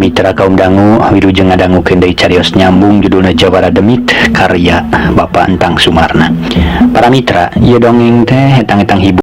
mitra kaum dangu wilujeng ngadangukeun deui carios nyambung judulna Jawara Demit karya Bapak Entang Sumarna. Para mitra, ieu dongeng teh hetang-hetang hibur